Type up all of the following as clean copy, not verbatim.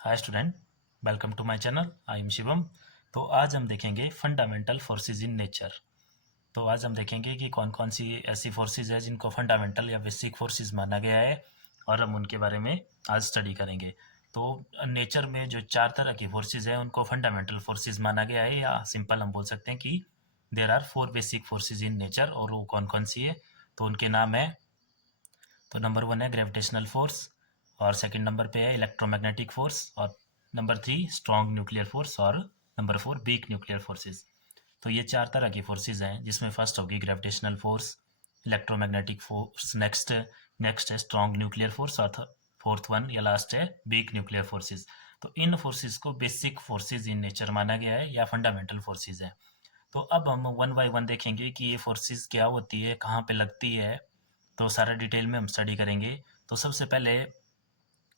Hi student, welcome to my channel. I am Shivam. तो आज हम देखेंगे फंडामेंटल फोर्सेस इन नेचर। तो आज हम देखेंगे कि कौन कौन सी ऐसी फोर्सेस है जिनको फंडामेंटल या बेसिक फोर्सेस माना गया है, और हम उनके बारे में आज स्टडी करेंगे। तो नेचर में जो चार तरह की फोर्सेस है उनको फंडामेंटल फोर्सेस माना गया है, या सिंपल हम बोल सकते हैं कि there are four basic forces in nature. और वो कौन कौन सी है, तो उनके नाम है। तो नंबर 1 है ग्रेविटेशनल फोर्स, और सेकंड नंबर पे है इलेक्ट्रोमैग्नेटिक फोर्स, और नंबर 3 स्ट्रॉन्ग न्यूक्लियर फोर्स, और नंबर 4 वीक न्यूक्लियर फोर्सेस। तो ये चार तरह की फोर्सेस हैं, जिसमें फर्स्ट होगी gravitational force, electromagnetic force next, next है स्ट्रॉन्ग न्यूक्लियर फोर्स, और फोर्थ वन या लास्ट है वीक न्यूक्लियर फोर्सेस। तो इन फोर्सेस को बेसिक फोर्सेस इन नेचर माना गया है, या फंडामेंटल फोर्सेस है। तो अब हम वन बाय वन देखेंगे कि ये फोर्सेस क्या होती है, कहाँ पे लगती है। तो सारा डिटेल में हम स्टडी करेंगे। तो सबसे पहले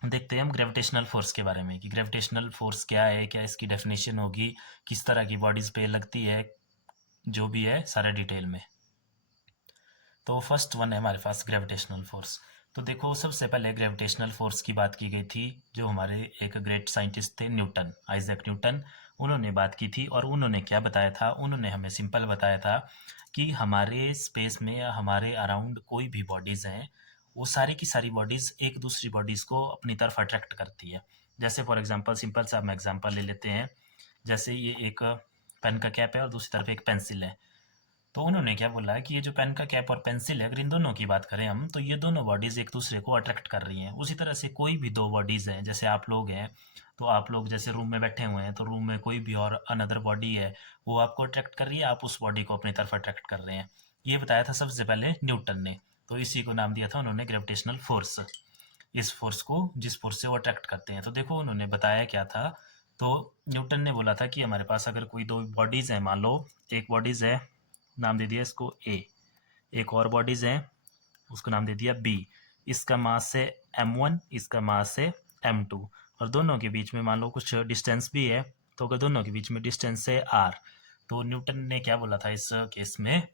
देखते हैं हम ग्रेविटेशनल फोर्स के बारे में, कि ग्रेविटेशनल फोर्स क्या है, क्या इसकी डेफिनेशन होगी, किस तरह की बॉडीज़ पे लगती है, जो भी है सारा डिटेल में। तो फर्स्ट वन है हमारे पास ग्रेविटेशनल फोर्स। तो देखो, सबसे पहले ग्रेविटेशनल फोर्स की बात की गई थी, जो हमारे एक ग्रेट साइंटिस्ट थे न्यूटन, आइजैक न्यूटन। उन्होंने बात की थी, और उन्होंने क्या बताया था, उन्होंने हमें सिंपल बताया था कि हमारे स्पेस में या हमारे अराउंड कोई भी बॉडीज़ हैं, वो सारी की सारी बॉडीज़ एक दूसरी बॉडीज़ को अपनी तरफ अट्रैक्ट करती है। जैसे फॉर एग्जांपल, सिंपल सा हम एग्जांपल ले लेते हैं। जैसे ये एक पेन का कैप है और दूसरी तरफ एक पेंसिल है। तो उन्होंने क्या बोला है कि ये जो पेन का कैप और पेंसिल है, अगर इन दोनों की बात करें हम, तो ये दोनों बॉडीज़ एक दूसरे को अट्रैक्ट कर रही हैं। उसी तरह से कोई भी दो बॉडीज़ हैं, जैसे आप लोग हैं, तो आप लोग जैसे रूम में बैठे हुए हैं, तो रूम में कोई भी और अनदर बॉडी है, वो आपको अट्रैक्ट कर रही है, आप उस बॉडी को अपनी तरफ अट्रैक्ट कर रहे हैं। ये बताया था सबसे पहले न्यूटन ने। तो इसी को नाम दिया था उन्होंने ग्रेविटेशनल फोर्स, इस फोर्स को, जिस फोर्स से वो अट्रैक्ट करते हैं। तो देखो उन्होंने बताया क्या था। तो न्यूटन ने बोला था कि हमारे पास अगर कोई दो बॉडीज़ हैं, मान लो एक बॉडीज़ है, नाम दे दिया इसको ए, एक और बॉडीज़ है, उसको नाम दे दिया बी। इसका मास है m1, इसका मास है m2, और दोनों के बीच में मान लो कुछ डिस्टेंस भी है। तो अगर दोनों के बीच में डिस्टेंस है r, तो न्यूटन ने क्या बोला था इस केस में।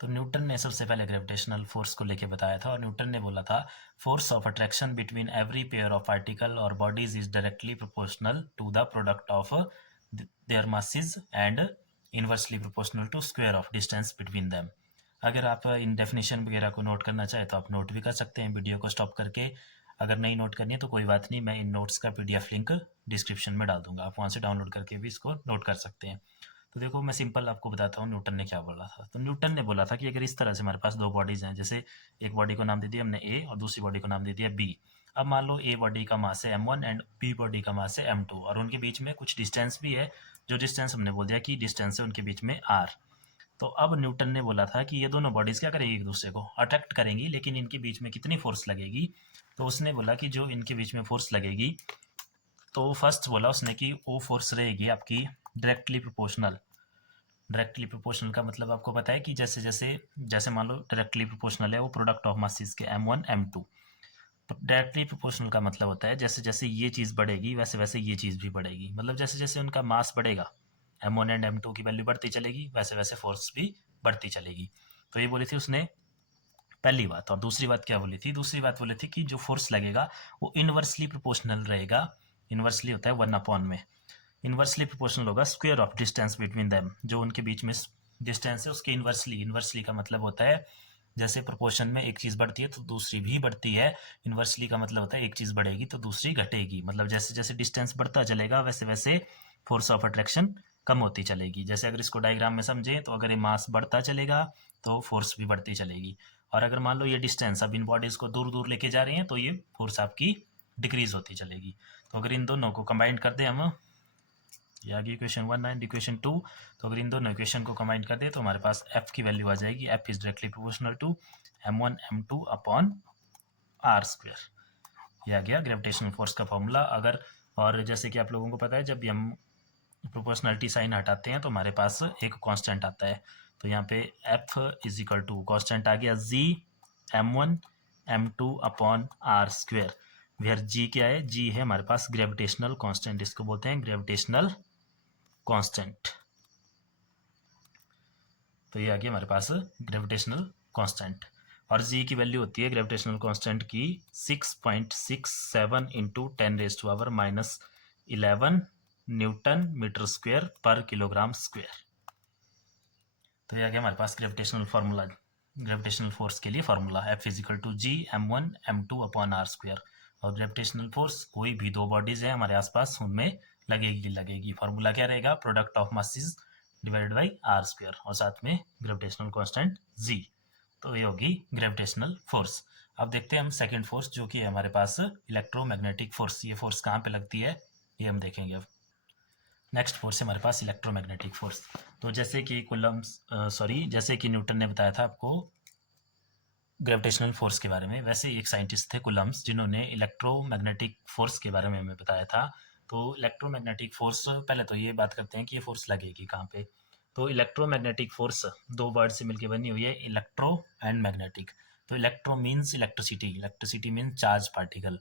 तो न्यूटन ने सबसे पहले ग्रेविटेशनल फोर्स को लेके बताया था, और न्यूटन ने बोला था force of attraction between every pair of particle और bodies is directly proportional to the product of their masses and inversely proportional to square of distance between them. अगर आप इन डेफिनेशन वगैरह को नोट करना चाहे तो आप नोट भी कर सकते हैं वीडियो को स्टॉप करके। अगर नहीं नोट करनी है तो कोई बात नहीं, मैं इन नोट्स का पीडीएफ लिंक डिस्क्रिप्शन में डाल दूंगा, आप वहाँ से डाउनलोड करके भी इसको नोट कर सकते हैं। तो देखो, मैं सिंपल आपको बताता हूँ न्यूटन ने क्या बोला था। तो न्यूटन ने बोला था कि अगर इस तरह से हमारे पास दो बॉडीज़ हैं, जैसे एक बॉडी को नाम दे दिया हमने ए और दूसरी बॉडी को नाम दे दिया बी। अब मान लो ए बॉडी का मास है m1 एंड बी बॉडी का मास है m2, और उनके बीच में कुछ डिस्टेंस भी है, जो डिस्टेंस हमने बोल दिया कि डिस्टेंस है उनके बीच में r। तो अब न्यूटन ने बोला था कि ये दोनों बॉडीज़ क्या करेंगी, एक दूसरे को अट्रैक्ट करेंगी, लेकिन इनके बीच में कितनी फोर्स लगेगी। तो उसने बोला कि जो इनके बीच में फोर्स लगेगी, तो फर्स्ट बोला उसने कि वो फोर्स रहेगी आपकी डायरेक्टली प्रोपोर्शनल। डायरेक्टली प्रोपोर्शनल का मतलब आपको पता है कि जैसे जैसे जैसे मान लो डायरेक्टली प्रोपोर्शनल है वो प्रोडक्ट ऑफ मासेस के m1 m2। डायरेक्टली प्रोपोर्शनल का मतलब होता है जैसे जैसे ये चीज़ बढ़ेगी वैसे वैसे ये चीज़ भी बढ़ेगी, मतलब जैसे जैसे उनका मास बढ़ेगा, m1 एंड m2 की वैल्यू बढ़ती चलेगी, वैसे वैसे फोर्स भी बढ़ती चलेगी। तो ये बोली थी उसने पहली बात। और दूसरी बात क्या बोली थी, दूसरी बात बोली थी कि जो फोर्स लगेगा वो इनवर्सली प्रोपोर्शनल रहेगा। इनवर्सली होता है 1/, में इन्वर्सली प्रोपोर्शनल होगा square of distance between them, जो उनके बीच में डिस्टेंस है उसके इन्वर्सली। इन्वर्सली का मतलब होता है जैसे प्रोपोर्शन में एक चीज़ बढ़ती है तो दूसरी भी बढ़ती है। इन्वर्सली का मतलब होता है एक चीज़ बढ़ेगी तो दूसरी घटेगी, मतलब जैसे जैसे डिस्टेंस बढ़ता चलेगा वैसे वैसे फोर्स ऑफ अट्रैक्शन कम होती चलेगी। जैसे अगर इसको डायग्राम में समझें, तो अगर ये मास बढ़ता चलेगा तो फोर्स भी बढ़ती चलेगी, और अगर मान लो ये डिस्टेंस अब इन बॉडीज़ को दूर दूर लेके जा रही हैं तो ये फोर्स आपकी डिक्रीज होती चलेगी। तो अगर इन दोनों को कंबाइन कर दें हम, ये आ गई इक्वेशन 1 एंड इक्वेशन 2। तो अगर इन दोनों इक्वेशन को कंबाइन कर दे तो हमारे पास f की वैल्यू आ जाएगी, f is directly proportional to m1 m2 upon r square. ये आ गया ग्रेविटेशनल फोर्स का फॉर्मूला। अगर और जैसे कि आप लोगों को पता है, जब भी हम प्रोपोर्शनलिटी साइन हटाते हैं तो हमारे पास एक कांस्टेंट आता है। तो यहाँ पे f is equal to constant आ गया g m1 m2 upon r square, where g क्या है, g है हमारे पास ग्रेविटेशनल कांस्टेंट, इसको बोलते हैं ग्रेविटेशनल कांस्टेंट। तो ये आ गया हमारे पास ग्रेविटेशनल कांस्टेंट। और जी की वैल्यू होती है ग्रेविटेशनल कांस्टेंट की 6.67 इंटू 10⁻⁻11 न्यूटन मीटर स्क्वायर पर किलोग्राम स्क्वायर। तो ये आ गया हमारे पास ग्रेविटेशनल फार्मूला, ग्रेविटेशनल फोर्स के लिए formula F equal to G m1 m2 upon r square. और ग्रेविटेशनल फोर्स कोई भी दो बॉडीज है हमारे आसपास उनमें लगेगी। फार्मूला क्या रहेगा, product of masses divided by r square और साथ में ग्रेविटेशनल कांस्टेंट जी। तो ये होगी ग्रेविटेशनल फोर्स। अब देखते हैं हम सेकंड फोर्स जो कि है हमारे पास इलेक्ट्रोमैग्नेटिक फोर्स। ये फोर्स कहाँ पे लगती है ये हम देखेंगे। अब नेक्स्ट फोर्स है हमारे पास इलेक्ट्रोमैग्नेटिक फोर्स। तो जैसे कि जैसे कि न्यूटन ने बताया था आपको ग्रेविटेशनल फोर्स के बारे में, वैसे एक साइंटिस्ट थे कुलम्स जिन्होंने इलेक्ट्रोमैग्नेटिक फोर्स के बारे में हमें बताया था। तो इलेक्ट्रोमैग्नेटिक फोर्स, पहले तो ये बात करते हैं कि ये फोर्स लगेगी कहाँ पे। तो इलेक्ट्रोमैग्नेटिक फोर्स दो वर्ड से मिलकर बनी हुई है, इलेक्ट्रो एंड मैग्नेटिक। तो electro means electricity, electricity means charge particle.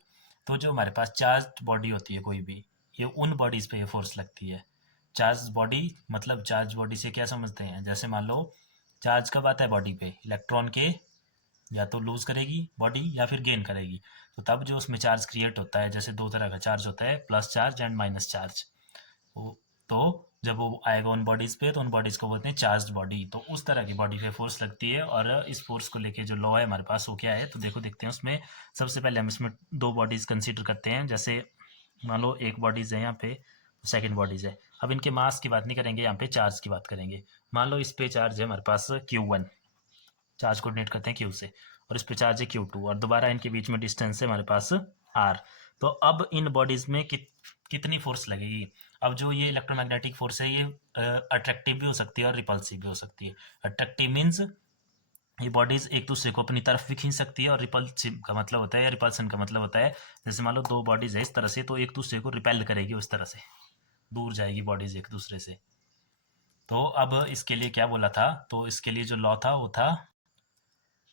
तो जो हमारे पास चार्ज बॉडी होती है कोई भी, ये उन बॉडीज पे ये फोर्स लगती है। चार्ज बॉडी मतलब चार्ज बॉडी से क्या समझते हैं, जैसे मान लो चार्ज कब आता है बॉडी पे, इलेक्ट्रॉन के या तो लूज करेगी बॉडी या फिर गेन करेगी, तो तब जो उसमें चार्ज क्रिएट होता है, जैसे दो तरह का चार्ज होता है, plus charge and minus charge. तो जब वो आएगा उन बॉडीज पे तो उन बॉडीज को बोलते हैं चार्ज बॉडी। तो उस तरह की बॉडी पे फोर्स लगती है। और इस फोर्स को लेके जो लॉ है हमारे पास वो क्या है, तो देखते हैं उसमें। सबसे पहले हम इसमें दो बॉडीज कंसीडर करते हैं। जैसे मान लो एक बॉडीज है यहाँ पे, सेकेंड बॉडीज है। अब इनके मास की बात नहीं करेंगे, यहाँ पे चार्ज की बात करेंगे। मान लो इस पे चार्ज है हमारे पास Q1, चार्ज कोऑर्डिनेट करते हैं Q से, और इस पे चार्ज है Q2, और दोबारा इनके बीच में डिस्टेंस है हमारे पास R। तो अब इन बॉडीज में कितनी फोर्स लगेगी। अब जो ये इलेक्ट्रोमैग्नेटिक फोर्स है ये अट्रैक्टिव भी हो सकती है और रिपल्सिव भी हो सकती है। अट्रैक्टिव मीन्स ये बॉडीज एक दूसरे को अपनी तरफ भी खींच सकती है, और रिपल्सिव का मतलब होता है, या रिपल्सन का मतलब होता है, जैसे मान लो दो बॉडीज है इस तरह से, तो एक दूसरे को रिपेल करेगी, उस तरह से दूर जाएगी बॉडीज एक दूसरे से। तो अब इसके लिए क्या बोला था, तो इसके लिए जो लॉ था वो था,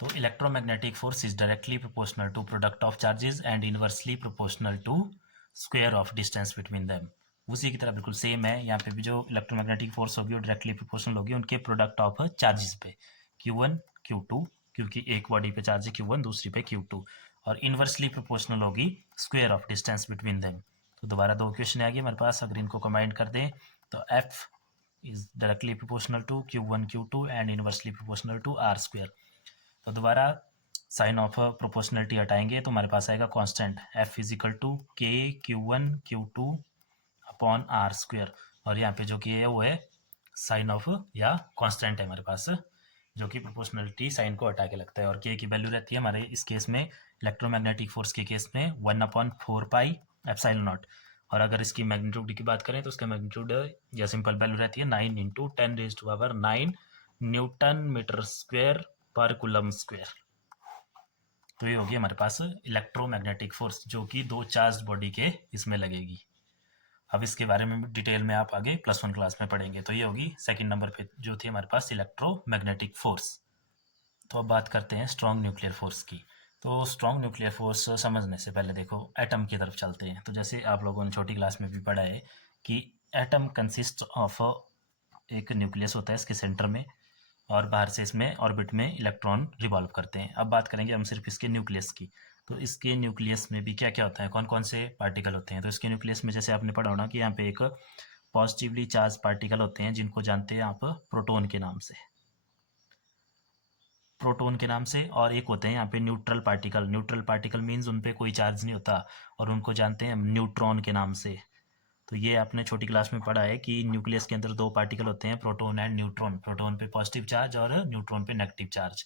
तो electromagnetic force is directly proportional to product of charges and inversely proportional to square of distance between them. उसी की तरह बिल्कुल सेम है यहाँ पे भी, जो इलेक्ट्रोमैग्नेटिक फोर्स होगी वो डायरेक्टली प्रोपोर्शनल होगी उनके प्रोडक्ट ऑफ चार्जेस पे, Q1 Q2, क्योंकि एक बॉडी पे चार्ज है Q1 दूसरी पे Q2, और इनवर्सली प्रोपोर्शनल होगी square of distance between them. तो दोबारा दो क्वेश्चन आ गए हमारे पास, अगर इनको कंबाइन कर दें तो F is directly proportional to Q1 Q2 and inversely proportional to R square. तो दोबारा साइन ऑफ प्रोपोर्शनलिटी हटाएंगे तो हमारे पास आएगा कांस्टेंट F इजिकल टू के Q1 Q2 upon r square. और यहाँ पे जो कि है वो है साइन ऑफ या कांस्टेंट है हमारे पास, जो कि प्रोपोर्शनलिटी साइन को हटा के लगता है। और के की वैल्यू रहती है हमारे इस केस में, इलेक्ट्रोमैग्नेटिक फोर्स के केस में 1/4 पाई एप्सिलॉन नॉट। और अगर इसकी मैग्नीट्यूड की बात करें तो उसका मैग्नीट्यूड या सिंपल वैल्यू रहती है 9 इंटू 10⁻⁹ न्यूटन मीटर स्क्वायर पर कूलम स्क्वायर। तो ये होगी हमारे पास इलेक्ट्रोमैग्नेटिक फोर्स, जो कि दो चार्ज बॉडी के इसमें लगेगी। अब इसके बारे में डिटेल में आप आगे +1 क्लास में पढ़ेंगे। तो ये होगी सेकंड नंबर पे जो थी हमारे पास इलेक्ट्रोमैग्नेटिक फोर्स। तो अब बात करते हैं स्ट्रॉन्ग न्यूक्लियर फोर्स की। तो स्ट्रॉन्ग न्यूक्लियर फोर्स समझने से पहले देखो एटम की तरफ चलते हैं। तो जैसे आप लोगों ने छोटी क्लास में भी पढ़ा है कि एटम कंसिस्ट ऑफ एक न्यूक्लियस होता है इसके सेंटर में, और बाहर से इसमें ऑर्बिट में इलेक्ट्रॉन रिवॉल्व करते हैं। अब बात करेंगे हम सिर्फ इसके न्यूक्लियस की। तो इसके न्यूक्लियस में भी क्या क्या होता है, कौन कौन से पार्टिकल होते हैं। तो इसके न्यूक्लियस में जैसे आपने पढ़ा होना कि यहाँ पे एक पॉजिटिवली चार्ज पार्टिकल होते हैं जिनको जानते हैं आप प्रोटॉन के नाम से, प्रोटॉन के नाम से। और एक होते हैं यहाँ पे neutral particle. Neutral particle means उन पे कोई चार्ज नहीं होता, और उनको जानते हैं हम न्यूट्रॉन के नाम से। तो ये आपने छोटी क्लास में पढ़ा है कि न्यूक्लियस के अंदर दो पार्टिकल होते हैं, प्रोटॉन एंड न्यूट्रॉन। प्रोटॉन पे पॉजिटिव चार्ज और न्यूट्रॉन पे नेगेटिव चार्ज।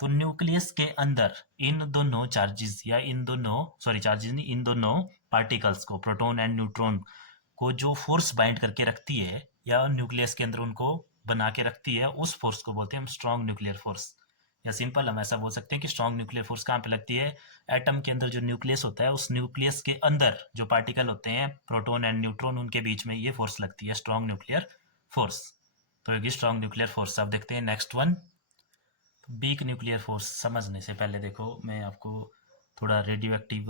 तो न्यूक्लियस के अंदर इन दोनों चार्जेस, या इन दोनों चार्जेस नहीं, इन दोनों पार्टिकल्स को, प्रोटॉन एंड न्यूट्रॉन को जो फोर्स बाइंड करके रखती है या न्यूक्लियस के अंदर उनको बना के रखती है, उस फोर्स को बोलते हैं हम स्ट्रॉन्ग न्यूक्लियर फोर्स। या सिंपल हम ऐसा बोल सकते हैं कि स्ट्रॉन्ग न्यूक्लियर फोर्स कहाँ पे लगती है, एटम के अंदर जो न्यूक्लियस होता है उस न्यूक्लियस के अंदर जो पार्टिकल होते हैं प्रोटॉन एंड न्यूट्रॉन, उनके बीच में ये फोर्स लगती है, स्ट्रॉन्ग न्यूक्लियर फोर्स। तो ये स्ट्रॉन्ग न्यूक्लियर फोर्स। अब देखते हैं next one, weak nuclear force. समझने से पहले देखो मैं आपको थोड़ा रेडियो एक्टिव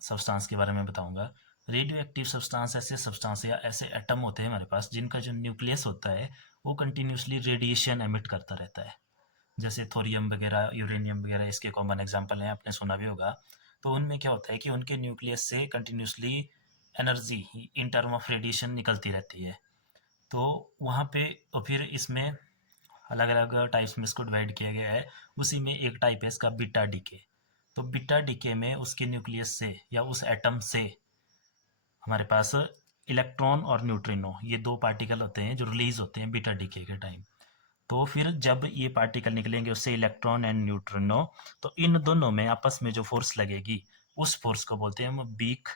सब्सटेंस के बारे में बताऊंगा। रेडियो एक्टिव सब्सटेंस ऐसे सब्सटेंस या ऐसे एटम होते हैं हमारे पास जिनका जो न्यूक्लियस होता है वो कंटिन्यूसली रेडिएशन एमिट करता रहता है। जैसे थोरियम वगैरह, यूरेनियम वगैरह इसके कॉमन एग्जांपल हैं, आपने सुना भी होगा। तो उनमें क्या होता है कि उनके न्यूक्लियस से continuously energy in term of radiation निकलती रहती है। तो वहाँ पे और फिर इसमें अलग अलग टाइप्स में इसको डिवाइड किया गया है। उसी में एक टाइप है इसका बीटा डीके। तो बीटा डीके में उसके न्यूक्लियस से या उस एटम से हमारे पास इलेक्ट्रॉन और न्यूट्रिनो, ये दो पार्टिकल होते हैं जो रिलीज होते हैं बीटा डीके के टाइम। तो फिर जब ये पार्टिकल निकलेंगे उससे इलेक्ट्रॉन एंड न्यूट्रिनो, तो इन दोनों में आपस में जो फोर्स लगेगी उस फोर्स को बोलते हैं हम वीक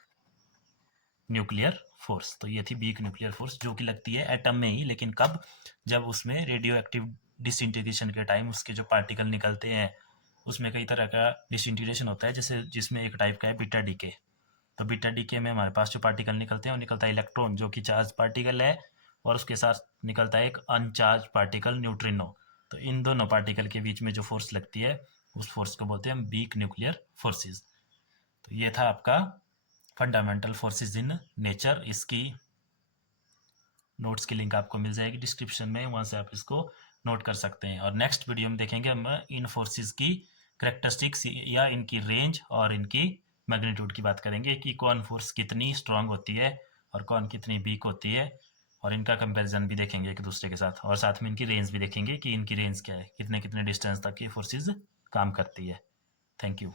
न्यूक्लियर फोर्स। तो ये थी वीक न्यूक्लियर फोर्स जो कि लगती है एटम में ही, लेकिन कब? जब उसमें रेडियो एक्टिव डिसइंटीग्रेशन के टाइम उसके जो पार्टिकल निकलते हैं उसमें कई तरह का डिसइंटीग्रेशन होता है, जैसे जिसमें एक टाइप का है बीटा डीके। तो बीटा डीके में हमारे पास जो पार्टिकल निकलते हैं वो निकलता है इलेक्ट्रॉन जो कि चार्ज पार्टिकल है, और उसके साथ निकलता है एक अनचार्ज पार्टिकल न्यूट्रिनो। तो इन दोनों पार्टिकल के बीच में जो फोर्स लगती है उस फोर्स को बोलते हैं हम वीक न्यूक्लियर फोर्सेस। तो ये था आपका फंडामेंटल फोर्सेस इन नेचर। इसकी नोट्स की लिंक आपको मिल जाएगी डिस्क्रिप्शन में, वहाँ से आप इसको नोट कर सकते हैं। और नेक्स्ट वीडियो में देखेंगे हम इन फोर्सेस की करेक्टरिस्टिक्स या इनकी रेंज और इनकी मैग्नीट्यूड की बात करेंगे कि कौन फोर्स कितनी स्ट्रांग होती है और कौन कितनी वीक होती है, और इनका कंपैरिजन भी देखेंगे एक दूसरे के साथ, और साथ में इनकी रेंज भी देखेंगे कि इनकी रेंज क्या है, कितने कितने डिस्टेंस तक ये फोर्सेस काम करती है। Thank you.